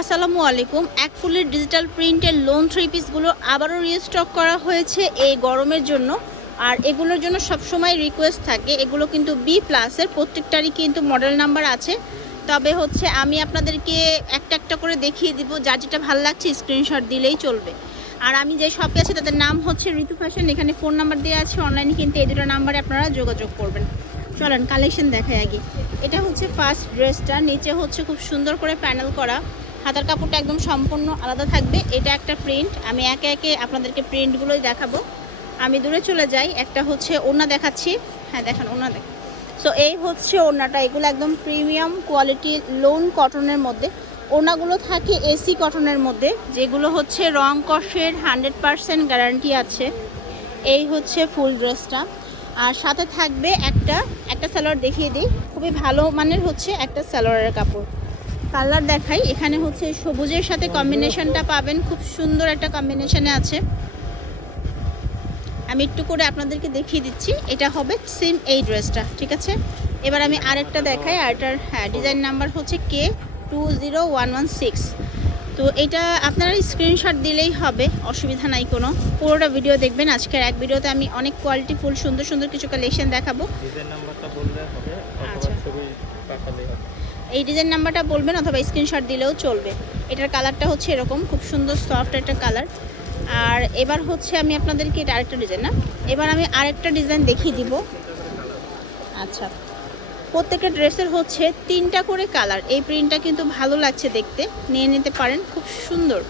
আসসালামু আলাইকুম। এক ফুলের ডিজিটাল প্রিন্টের লোন থ্রি পিসগুলো আবারও রিস্টক করা হয়েছে এই গরমের জন্য। আর এগুলোর জন্য সবসময় রিকোয়েস্ট থাকে, এগুলো কিন্তু বি প্লাসের, প্রত্যেকটারই কিন্তু মডেল নাম্বার আছে। তবে হচ্ছে আমি আপনাদেরকে একটা একটা করে দেখিয়ে দিব, যার যেটা ভালো লাগছে স্ক্রিনশট দিলেই চলবে। আর আমি যে শপে আছে তাদের নাম হচ্ছে ঋতু ফ্যাশন, এখানে ফোন নাম্বার দেওয়া আছে, অনলাইনে কিন্তু এই দুটো নাম্বারে আপনারা যোগাযোগ করবেন। চলেন কালেকশন দেখাই আগে। এটা হচ্ছে ফার্স্ট ড্রেসটা, নিচে হচ্ছে খুব সুন্দর করে প্যানেল করা, হাতার কাপড়টা একদম সম্পূর্ণ আলাদা থাকবে। এটা একটা প্রিন্ট, আমি একে একে আপনাদেরকে প্রিন্টগুলোই দেখাবো। আমি দূরে চলে যাই, একটা হচ্ছে ওড়না দেখাচ্ছি। হ্যাঁ দেখেন ওড়না দেখেন। সো এই হচ্ছে ওড়নাটা, এগুলো একদম প্রিমিয়াম কোয়ালিটি লোন কটনের মধ্যে। ওড়নাগুলো থাকে এসি কটনের মধ্যে, যেগুলো হচ্ছে রং কষের 100% গ্যারান্টি আছে। এই হচ্ছে ফুল ড্রেসটা, আর সাথে থাকবে একটা সালোয়ার দেখিয়ে দিই, খুবই ভালো মানের হচ্ছে একটা সালোয়ারের কাপড়। কালার দেখাই, এখানে হচ্ছে সবুজের সাথে কম্বিনেশনটা পাবেন, খুব সুন্দর একটা কম্বিনেশনে আছে। আমি একটু করে আপনাদেরকে দেখিয়ে দিচ্ছি, এটা হবে সেম এই ড্রেসটা, ঠিক আছে। এবার আমি আরেকটা দেখাই, আরেকটার ডিজাইন নাম্বার হচ্ছে K20116। তো এটা আপনারা স্ক্রিনশট দিলেই হবে, অসুবিধা নাই কোনো। পুরোটা ভিডিও দেখবেন, আজকের এক ভিডিওতে আমি অনেক কোয়ালিটি ফুল সুন্দর সুন্দর কিছু কালেকশন দেখাবো। ডিজাইন নাম্বারটা বললে হবে অথবা ছবি পাঠালেই হবে। এই ডিজাইন নাম্বারটা বলবেন অথবা স্ক্রিনশট দিলেও চলবে। এটার কালারটা হচ্ছে এরকম, খুব সুন্দর সফট একটা কালার। আর এবার হচ্ছে আমি আপনাদেরকে এটা আরেকটা ডিজাইন, না এবার আমি আরেকটা ডিজাইন দেখিয়ে দিব। আচ্ছা, প্রত্যেকটা ড্রেসের হচ্ছে 3টা করে কালার। এই প্রিন্টটা কিন্তু ভালো লাগছে দেখতে, নিয়ে নিতে পারেন, খুব সুন্দর।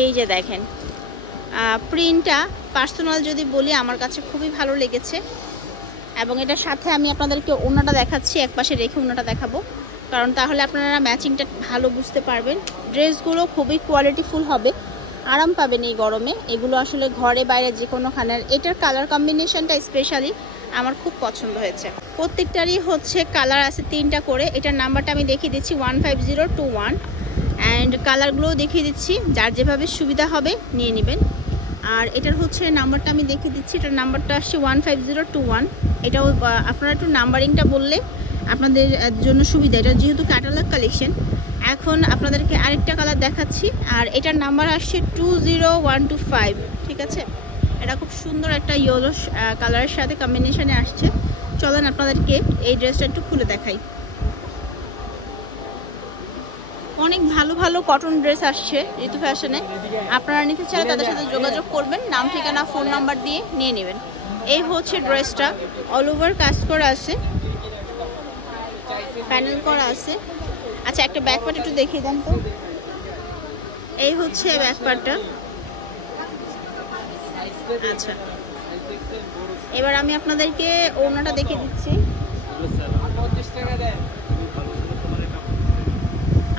এই যে দেখেন প্রিন্টটা পার্সোনাল যদি বলি আমার কাছে খুবই ভালো লেগেছে। এবং এটার সাথে আমি আপনাদেরকে ওড়নাটা দেখাচ্ছি, একপাশে রেখে ওড়নাটা দেখাবো, কারণ তাহলে আপনারা ম্যাচিংটা ভালো বুঝতে পারবেন। ড্রেসগুলো খুবই কোয়ালিটিফুল হবে, আরাম পাবেন এই গরমে। এগুলো আসলে ঘরে বাইরে যে কোনোখানে, এটার কালার কম্বিনেশনটা স্পেশালি আমার খুব পছন্দ হয়েছে। প্রত্যেকটারই হচ্ছে কালার আছে 3টা করে। এটার নাম্বারটা আমি দেখিয়ে দিচ্ছি 15021, অ্যান্ড কালারগুলোও দেখিয়ে দিচ্ছি, যার যেভাবে সুবিধা হবে নিয়ে নেবেন। আর এটার হচ্ছে নাম্বারটা আমি দেখিয়ে দিচ্ছি, এটার নাম্বারটা আসছে 15021। এটাও আপনারা একটু নাম্বারিংটা বললে আপনাদের জন্য সুবিধা, এটা যেহেতু ক্যাটালগ কালেকশন। এখন আপনাদেরকে আরেকটা কালার দেখাচ্ছি, আর এটার নাম্বার আসছে 20125, ঠিক আছে। এটা খুব সুন্দর একটা ইয়েলো কালারের সাথে কম্বিনেশনে আসছে। চলেন আপনাদেরকে এই ড্রেসটা একটু খুলে দেখাই। অনেক ভালো ভালো কটন ড্রেস আসছে ঋতু ফ্যাশনে, আপনারা নিতে চাইলে তাদের সাথে যোগাযোগ করবেন, নাম ঠিকানা ফোন নাম্বার দিয়ে নিয়ে নেবেন। এই হচ্ছে ড্রেসটা, অল ওভার কাজ করা আছে, প্যানেল করা আছে। আচ্ছা, একটা ব্যাক পার্ট একটু দেখিয়ে দেন তো। এই হচ্ছে ব্যাক পার্টটা। আচ্ছা, এবার আমি আপনাদেরকে ওড়নাটা দেখিয়ে দিচ্ছি।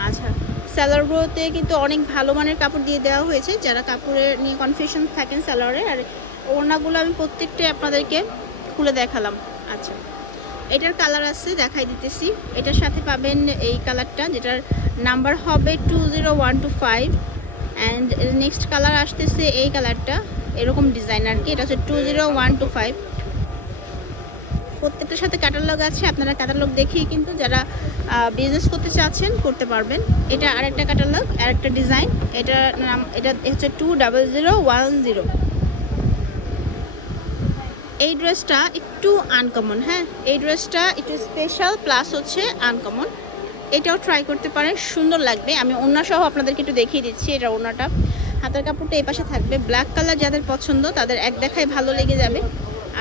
আচ্ছা, সালোয়ারগুলোতে কিন্তু অনেক ভালো মানের কাপড় দিয়ে দেওয়া হয়েছে, যারা কাপড়ের নিয়ে কনফিউশন থাকেন সালোয়ারে। আর ওড়নাগুলো আমি প্রত্যেকটাই আপনাদেরকে খুলে দেখালাম। আচ্ছা, এটার কালার আছে, দেখাই দিতেছি। এটার সাথে পাবেন এই কালারটা, যেটার নাম্বার হবে 20125, অ্যান্ড নেক্সট কালার আসতেছে এই কালারটা, এরকম ডিজাইন আর কি। এটা হচ্ছে 20125। প্রত্যেকটার সাথে ক্যাটালগ আছে, আপনারা ক্যাটালগ দেখিয়ে কিন্তু যারা বিজনেস করতে চাচ্ছেন করতে পারবেন। এটা আরেকটা ক্যাটালগ, আরেকটা ডিজাইন। এটা হচ্ছে 20010। এই ড্রেসটা একটু আনকমন, হ্যাঁ এই ড্রেসটা একটু স্পেশাল প্লাস হচ্ছে আনকমন। এটাও ট্রাই করতে পারেন, সুন্দর লাগবে। আমি ওড়না সহ আপনাদেরকে একটু দেখিয়ে দিচ্ছি। এটা ওড়নাটা, হাতের কাপড়টা এই পাশে থাকবে। ব্ল্যাক কালার যাদের পছন্দ তাদের এক দেখায় ভালো লেগে যাবে।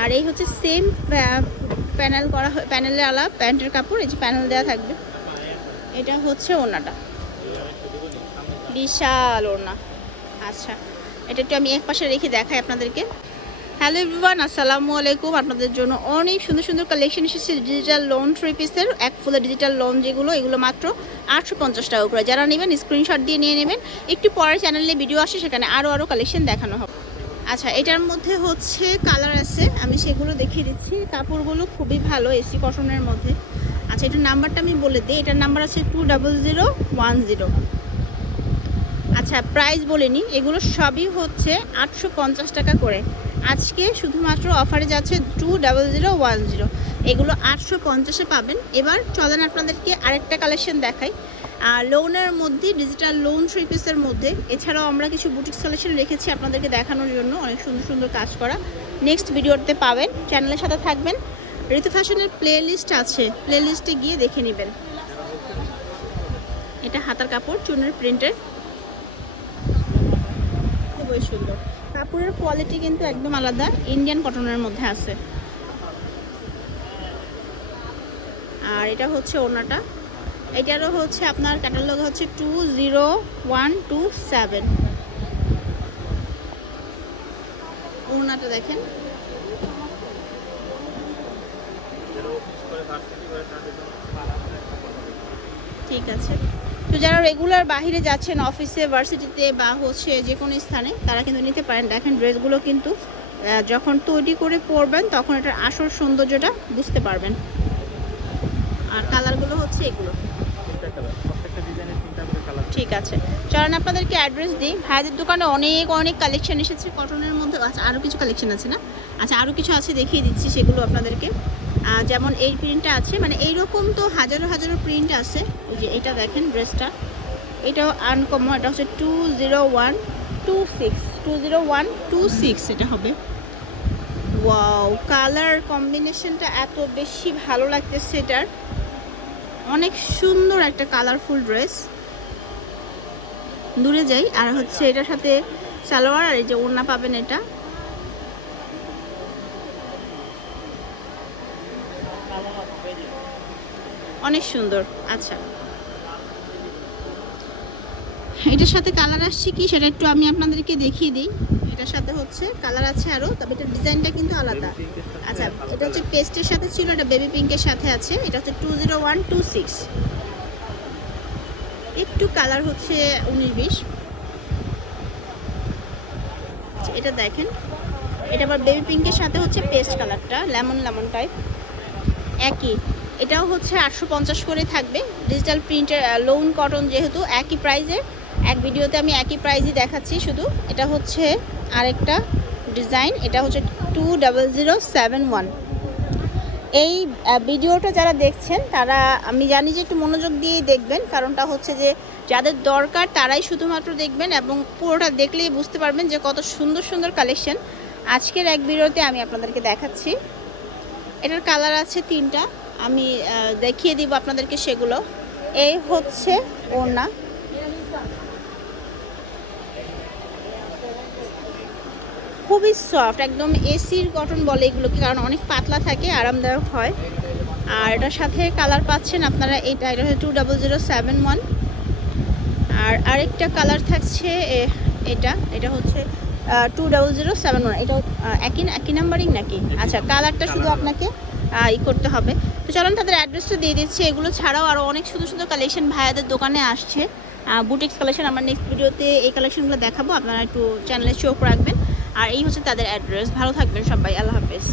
আর এই হচ্ছে সেম প্যানেল করা, প্যানেলের আলা প্যান্টের কাপড়, এই যে প্যানেল দেওয়া থাকবে। এটা হচ্ছে ওড়নাটা, বিশাল ওড়না। আচ্ছা, এটা একটু আমি এক পাশে রেখে দেখাই আপনাদেরকে। হ্যালো এভরিওয়ান, আসসালামু আলাইকুম। আপনাদের জন্য অনেক সুন্দর সুন্দর কালেকশন এসেছে ডিজিটাল লোন থ্রি পিসের, এক ফুলের ডিজিটাল লোন, যেগুলো এগুলো মাত্র 850 টাকা করে। যারা নেবেন স্ক্রিনশট দিয়ে নিয়ে নেবেন। একটু পরে চ্যানেলে ভিডিও আসে, সেখানে আরও কালেকশন দেখানো হবে। আচ্ছা, এটার মধ্যে হচ্ছে কালার আছে, আমি সেগুলো দেখিয়ে দিচ্ছি। কাপড়গুলো খুবই ভালো, এসি কটনের মধ্যে। আচ্ছা, এটার নাম্বারটা আমি বলে দিই, এটার নাম্বার আছে 20010। আচ্ছা, প্রাইস বলিনি, এগুলো সবই হচ্ছে 850 টাকা করে। আজকে শুধুমাত্র অফারে যাচ্ছে 20010। এগুলো 850-এ পাবেন। এবার চলেন আপনাদেরকে আরেকটা কালেকশন দেখাই, লোনের মধ্যে, ডিজিটাল লোন 3 পিসের মধ্যে। এছাড়াও আমরা কিছু বুটিক্স কালেকশন রেখেছি আপনাদেরকে দেখানোর জন্য, অনেক সুন্দর সুন্দর কাজ করা। নেক্সট ভিডিওতে পাবেন, চ্যানেলের সাথে থাকবেন। ঋতু ফ্যাশনের প্লে লিস্ট আছে, প্লে লিস্টে গিয়ে দেখে নেবেন। এটা হাতার কাপড়, চুনের প্রিন্টের, খুবই সুন্দর। কাপড়ের কোয়ালিটি কিন্তু একদম আলাদা, ইন্ডিয়ান কটনের মধ্যে আছে। আর এটা হচ্ছে ওড়নাটা, এটারও হচ্ছে আপনার ক্যাটালগ হচ্ছে 20127। ওড়নাটা দেখেন, ঠিক আছে। তো যারা রেগুলার বাহিরে যাচ্ছেন, অফিসে, ভার্সিটিতে বা হচ্ছে যে কোনো স্থানে, তারা কিন্তু নিতে পারেন। দেখেন ড্রেসগুলো কিন্তু যখন তৈরি করে পরবেন তখন এটার আসল সৌন্দর্যটা বুঝতে পারবেন। আর কালারগুলো হচ্ছে এগুলো, ঠিক আছে। চলেন আপনাদেরকে অ্যাড্রেস দিই। ভাইদের দোকানে অনেক অনেক কালেকশন এসেছে কটনের মধ্যে। আচ্ছা, আরও কিছু কালেকশন আছে না? আচ্ছা, আরও কিছু আছে, দেখিয়ে দিচ্ছি সেগুলো আপনাদেরকে। যেমন এই প্রিন্টটা আছে, মানে এইরকম তো হাজারো হাজারো প্রিন্ট আছে। ওই যে এটা দেখেন ড্রেসটা, এটাও আনকমন। এটা হচ্ছে 20126 এটা হবে। ওয়াও, কালার কম্বিনেশনটা এত বেশি ভালো লাগতেছে, এটার অনেক সুন্দর একটা কালারফুল ড্রেস। দূরে যাই, আর হচ্ছে এটার সাথে সালোয়ার আর এই যে ওড়না পাবেন, এটা অনেক সুন্দর। আচ্ছা, এটার সাথে কালার আসছে কি সেটা একটু আমি আপনাদেরকে দেখিয়ে দিই। এটার সাথে হচ্ছে কালার আছে আরো, তবে এটার ডিজাইনটা কিন্তু আলাদা। আচ্ছা, এটা হচ্ছে পেস্টের সাথে ছিল, এটা বেবি পিঙ্কের সাথে আছে। এটা হচ্ছে 20126। একটু কালার হচ্ছে 19-20। এটা দেখেন, এটা আবার বেবি পিঙ্কের সাথে হচ্ছে পেস্ট কালারটা, লেমন লেমন টাইপ একই। এটাও হচ্ছে 850 করে থাকবে। ডিজিটাল প্রিন্টের লোন কটন, যেহেতু একই প্রাইজের, এক ভিডিওতে আমি একই প্রাইজই দেখাচ্ছি শুধু। এটা হচ্ছে আরেকটা ডিজাইন, এটা হচ্ছে 20071। এই ভিডিওটা যারা দেখছেন তারা, আমি জানি যে একটু মনোযোগ দিয়েই দেখবেন, কারণটা হচ্ছে যে যাদের দরকার তারাই শুধুমাত্র দেখবেন, এবং পুরোটা দেখলেই বুঝতে পারবেন যে কত সুন্দর সুন্দর কালেকশন আজকের এক ভিডিওতে আমি আপনাদেরকে দেখাচ্ছি। এটার কালার আছে 3টা, আমি দেখিয়ে দিব আপনাদেরকে সেগুলো। এই হচ্ছে ওড়না, খুবই সফট, একদম এসির কটন বলে এগুলোকে, কারণ অনেক পাতলা থাকে, আরামদায়ক হয়। আর এটার সাথে কালার পাচ্ছেন আপনারা, এটা হচ্ছে 20071। আর আরেকটা কালার থাকছে এটা হচ্ছে 20071। এটা একই নাম্বারিং নাকি? আচ্ছা, কালারটা শুধু আপনাকে করতে হবে। তো চলুন তাদের অ্যাড্রেসটা দিয়ে দিচ্ছি। এগুলো ছাড়াও আরও অনেক সুন্দর সুন্দর কালেকশন ভাইয়াদের দোকানে আসছে, বুটিক্স কালেকশন। আমরা নেক্সট ভিডিওতে এই কালেকশনগুলো দেখাবো, আপনারা একটু চ্যানেলে চোখ রাখবেন। আর এই হচ্ছে তাদের অ্যাড্রেস। ভালো থাকবেন সবাই, আল্লাহ হাফেজ।